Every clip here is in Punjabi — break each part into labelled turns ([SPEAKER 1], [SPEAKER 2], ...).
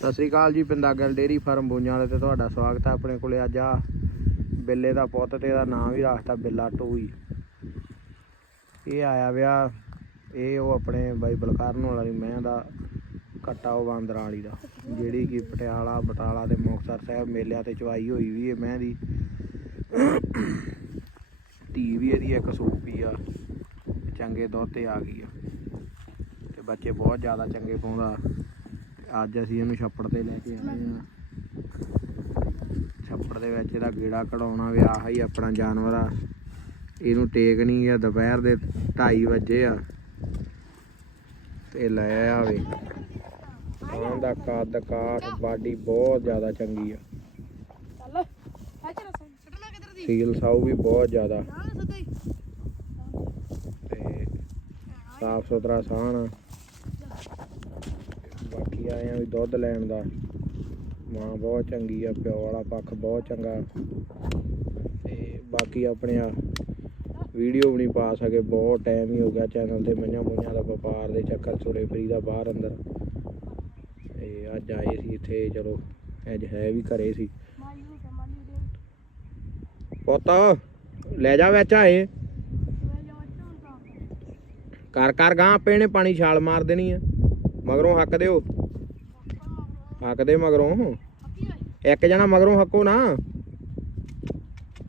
[SPEAKER 1] ਸਤਿ ਸ੍ਰੀ ਅਕਾਲ ਜੀ ਪਿੰਦਾਗਲ ਡੇਰੀ ਫਾਰਮ ਬੋਈਆਂ ਵਾਲੇ ਤੇ ਤੁਹਾਡਾ ਸਵਾਗਤ ਹੈ ਆਪਣੇ ਕੋਲੇ ਅੱਜ ਆ। ਬਿੱਲੇ ਦਾ ਪੁੱਤ ਤੇ ਇਹਦਾ ਨਾਮ ਵੀ ਰੱਖਤਾ ਬਿੱਲਾ ਟੋਈ। ਇਹ ਆਇਆ ਵਿਆ, ਇਹ ਉਹ ਆਪਣੇ ਬਾਈ ਬਲਕਾਰਨ ਵਾਲੀ ਮੈਂ ਦਾ ਕੱਟਾ ਉਹ ਬਾਂਦਰਾਂ ਵਾਲੀ ਦਾ, ਜਿਹੜੀ ਕਿ ਪਟਿਆਲਾ, ਬਟਾਲਾ ਤੇ ਮੁਕਤਸਰ ਸਾਹਿਬ ਮੇਲਿਆਂ ਤੇ ਚਵਾਈ ਹੋਈ ਵੀ ਇਹ ਮੈਂ ਦੀ ਧੀ ਵੀ ਇਹਦੀ ਇੱਕ ਸੂਪੀ ਆ, ਚੰਗੇ ਦੁੱਧ ਤੇ ਆ ਗਈ ਆ। ਤੇ ਬੱਚੇ ਬਹੁਤ ਜ਼ਿਆਦਾ ਚੰਗੇ ਪਾਉਂਦਾ। ਅੱਜ ਅਸੀਂ ਇਹਨੂੰ ਛੱਪੜ ਤੇ ਲੈ ਕੇ ਆਏ ਆ ਛੱਪੜ ਦੇ ਵਿੱਚ ਇਹਦਾ ਗੇੜਾ ਕਢਾਉਣਾ ਵੀ ਆਹ ਹੀ ਆਪਣਾ ਜਾਨਵਰ ਆ। ਇਹਨੂੰ ਟੇਕ ਨਹੀਂ ਆ ਦੁਪਹਿਰ ਦੇ 2:30 ਵਜੇ ਆ। ਤੇ ਲੈ ਆਵੇ। ਆਂ ਦਾ ਕੱਦ ਕਾਠ ਬਾਡੀ ਬਹੁਤ ਜ਼ਿਆਦਾ ਚੰਗੀ ਆ। ਸੀਲ ਸਾਊ ਵੀ ਬਹੁਤ ਜ਼ਿਆਦਾ। ਤੇ ਸਾਫ਼ ਸੁਥਰਾ ਸਾਣ ਆ। ਬਾਕੀ ਆਏ ਆ ਵੀ ਦੁੱਧ ਲੈਣ ਦਾ। ਮਾਂ ਬਹੁਤ ਚੰਗੀ ਆ, ਪਿਓ ਵਾਲਾ ਪੱਖ ਬਹੁਤ ਚੰਗਾ। ਤੇ ਬਾਕੀ ਆਪਣੇ ਆ ਵੀਡੀਓ ਵੀ ਨਹੀਂ ਪਾ ਸਕੇ, ਬਹੁਤ ਟਾਈਮ ਹੀ ਹੋ ਗਿਆ ਚੈਨਲ ਤੇ ਮਈਆਂ ਮੁਈਆਂ ਦਾ ਵਪਾਰ ਦੇ ਚੱਕਰ ਤੁਰੇ ਫਰੀ ਦਾ ਬਾਹਰ ਅੰਦਰ। ਤੇ ਅੱਜ ਆਏ ਸੀ ਇੱਥੇ, ਚਲੋ, ਅੱਜ ਹੈ ਵੀ ਘਰੇ ਸੀ।
[SPEAKER 2] ਮਾਰੀ
[SPEAKER 1] ਪੁੱਤ, ਲੈ ਜਾ ਵਿੱਚ ਆਏ।
[SPEAKER 2] ਸਵੇ ਜਾ
[SPEAKER 1] ਕਰ ਕਰ ਗਾਂ ਆਪੇ ਪਾਣੀ ਛਾਲ ਮਾਰ ਦੇਣੀ ਆ। ਮਗਰੋਂ ਹੱਕ ਦਿਓ। ਹੱਕਦੇ ਮਗਰੋਂ। ਇੱਕ ਜਣਾ ਮਗਰੋਂ ਹੱਕੋ ਨਾ।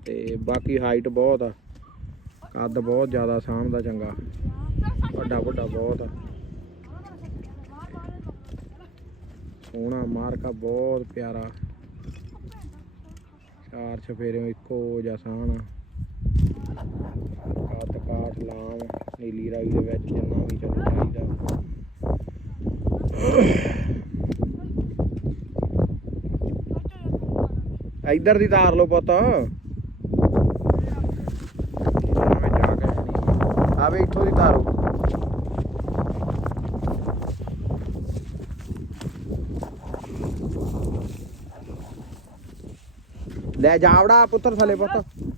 [SPEAKER 1] ਤੇ ਬਾਕੀ ਹਾਈਟ ਬਹੁਤ ਆ। ਕੱਦ ਬਹੁਤ ਜ਼ਿਆਦਾ ਸਾਂਭਦਾ ਚੰਗਾ। ਵੱਡਾ ਵੱਡਾ ਬਹੁਤ ਆ। ਸੋਹਣਾ ਮਾਰਕਾ ਬਹੁਤ ਪਿਆਰਾ। ਚਾਰ ਚਫੇਰੇ ਇੱਕੋ ਜਿਹਾ ਸਾਣ ਆ ਕੱਦ ਕਾਠ ਲਾਮ, ਨੀਲੀ ਰਾਈ ਦੇ ਵਿੱਚ ਜਿੰਨਾ ਵੀ ਚਲੋ ਚਾਹੀਦਾ। ਇੱਧਰ ਦੀ ਤਾਰ ਲਓ ਪੁੱਤ। ਆਵੇ ਇੱਥੋਂ ਦੀ ਤਾਰੋ ਲੈ ਜਾਵੜਾ ਪੁੱਤਰ ਥਲੇ ਪੁੱਤ।